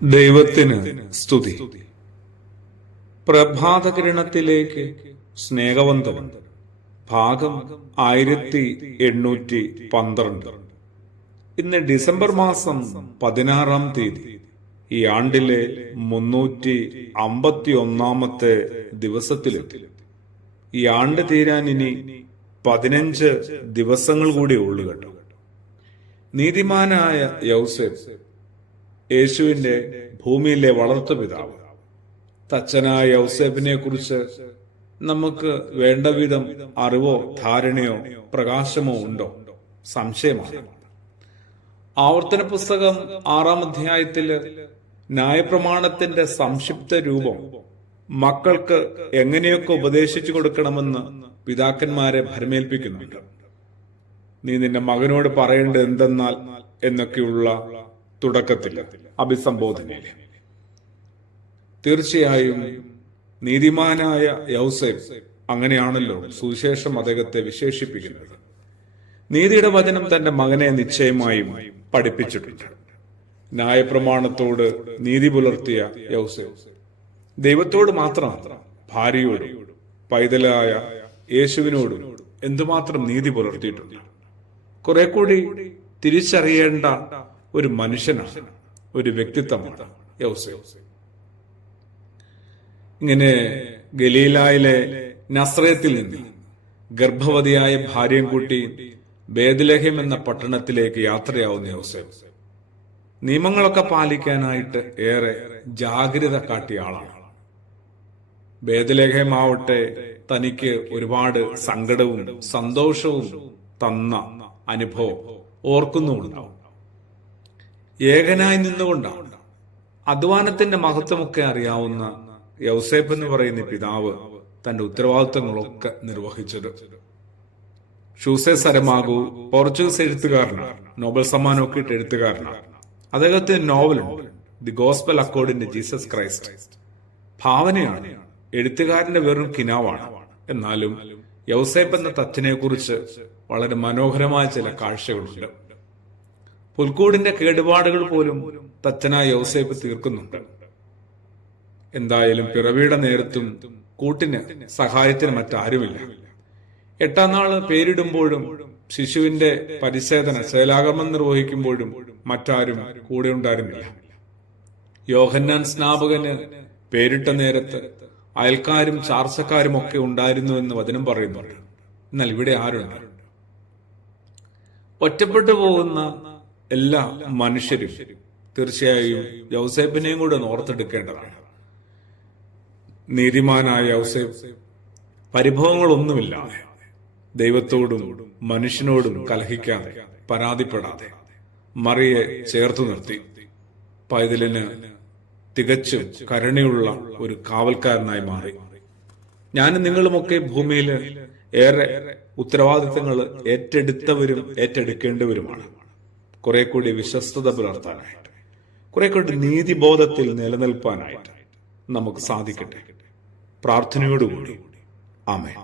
ദൈവത്തിന് സ്തുതി. പ്രഭാതകിരണത്തിലേക്ക് സ്നേഹവന്ദനം. ഭാഗം 1812. ഇന്ന് ഡിസംബർ മാസം 16-ാം തീയതി. ഈ ആണ്ടിലെ 351-ാമത്തെ ദിവസത്തിലെത്തി. ഈ ആണ്ട് തീരാൻ ഇനി 15 ദിവസങ്ങൾ കൂടി ഉള്ളു കേട്ടോ. നീതിമാനായ യൗസേപ്പ്, യേശുവിന്റെ ഭൂമിയിലെ വളർത്തുപിതാവ്, തച്ചനായ യൗസേപ്പിനെ കുറിച്ച് നമുക്ക് വേണ്ട വിധം അറിവോ ധാരണയോ പ്രകാശമോ ഉണ്ടോ? സംശയമാണ്. ആവർത്തന പുസ്തകം 6-ാം അധ്യായത്തില് ന്യായപ്രമാണത്തിന്റെ സംക്ഷിപ്ത രൂപം മക്കൾക്ക് എങ്ങനെയൊക്കെ ഉപദേശിച്ചു കൊടുക്കണമെന്ന് പിതാക്കന്മാരെ ഭരമേൽപ്പിക്കുന്നുണ്ട്. നീ നിന്റെ മകനോട് പറയേണ്ടത് എന്തെന്നാൽ എന്നൊക്കെയുള്ള തുടക്കത്തില് അഭിസംബോധനയിൽ തീർച്ചയായും നീതിമാനായ യൗസേപ്പ് അങ്ങനെയാണല്ലോ സുവിശേഷം അദ്ദേഹത്തെ വിശേഷിപ്പിക്കുന്നത്. നീതിയുടെ വചനം തന്റെ മകനെ നിശ്ചയമായും പഠിപ്പിച്ചിട്ടുണ്ട്. ന്യായപ്രമാണത്തോട് നീതി പുലർത്തിയ യൗസേപ്പ് ദൈവത്തോട് മാത്രമല്ല, ഭാര്യയോടും പൈതലായ യേശുവിനോടും എന്തുമാത്രം നീതി പുലർത്തിയിട്ടുണ്ട്. കുറെ കൂടി തിരിച്ചറിയേണ്ട ഒരു മനുഷ്യനാണ്, ഒരു വ്യക്തിത്വമാണ് യൗസേപ്പ്. ഇങ്ങനെ ഗലീലായിലെ നസ്രയത്തിൽ നിന്ന് ഗർഭവതിയായ ഭാര്യയും കൂട്ടി ബേത്ലഹേം എന്ന പട്ടണത്തിലേക്ക് യാത്രയാവുന്ന യൗസേപ്പ് നിയമങ്ങളൊക്കെ പാലിക്കാനായിട്ട് ഏറെ ജാഗ്രത കാട്ടിയ ആളാണ്. ബേത്ലഹേം ആവട്ടെ തനിക്ക് ഒരുപാട് സങ്കടവും സന്തോഷവും തന്ന അനുഭവം ഓർക്കുന്നുണ്ടാവും. ഏകനായി നിന്നുകൊണ്ടാണ് അധ്വാനത്തിന്റെ മഹത്വമൊക്കെ അറിയാവുന്ന യൗസേപ്പ് എന്ന് പറയുന്ന പിതാവ് തന്റെ ഉത്തരവാദിത്തങ്ങളൊക്കെ നിർവഹിച്ചത്. ഷൂസെ സരമാഗു പോർച്ചുഗീസ് എഴുത്തുകാരനാണ്, നോബൽ സമ്മാനമൊക്കെ ഇട്ട് എഴുത്തുകാരനാണ്. അദ്ദേഹത്തിന് നോവലുണ്ട്, the Gospel according to Jesus Christ. ഭാവനയാണ്, എഴുത്തുകാരന്റെ വെറും കിനാവാണ്. എന്നാലും യൗസേപ്പ് എന്ന തച്ചനെ കുറിച്ച് വളരെ മനോഹരമായ ചില കാഴ്ചകളുണ്ട്. പുൽക്കൂടിന്റെ കേടുപാടുകൾ പോലും തച്ചനായ യൗസേപ്പ് തീർക്കുന്നുണ്ട്. എന്തായാലും പിറവിയുടെ നേരത്തും കൂട്ടിന് സഹായത്തിന് മറ്റാരുമില്ല. 8-ാം നാള് പേരിടുമ്പോഴും ശിശുവിന്റെ പരിച്ഛേദന ശേലാകർമ്മം നിർവഹിക്കുമ്പോഴും മറ്റാരും കൂടെ ഉണ്ടായിരുന്നില്ല. യോഹന്നാൻ സ്നാപകന് പേരിട്ട നേരത്ത് അയൽക്കാരും ചാർച്ചക്കാരും ഒക്കെ ഉണ്ടായിരുന്നു എന്ന് വചനം പറയുന്നുണ്ട്. എന്നാൽ ഇവിടെ ആരുണ്ട്? ഒറ്റപ്പെട്ടു പോകുന്ന എല്ലാ മനുഷ്യരും തീർച്ചയായും യൗസേപ്പിനെയും കൂടെ ഓർത്തെടുക്കേണ്ടതാണ്. നീതിമാനായ യൗസേപ്പ് പരിഭവങ്ങളൊന്നുമില്ലാതെ ദൈവത്തോടും മനുഷ്യനോടും കലഹിക്കാതെ പരാതിപ്പെടാതെ മറിയെ ചേർത്തു നിർത്തി പൈതലിന് തികച്ചും കരുണയുള്ള ഒരു കാവൽക്കാരനായി മാറി. ഞാനും നിങ്ങളുമൊക്കെ ഭൂമിയിൽ ഏറെ ഉത്തരവാദിത്തങ്ങൾ ഏറ്റെടുത്തവരും ഏറ്റെടുക്കേണ്ടവരുമാണ്. കുറെ കൂടി വിശ്വസ്തത പുലർത്താനായിട്ട്, കുറെ കൂടി നീതിബോധത്തിൽ നിലനിൽപ്പാനായിട്ട് നമുക്ക് സാധിക്കട്ടെ. പ്രാർത്ഥനയോടുകൂടി ആമേൻ.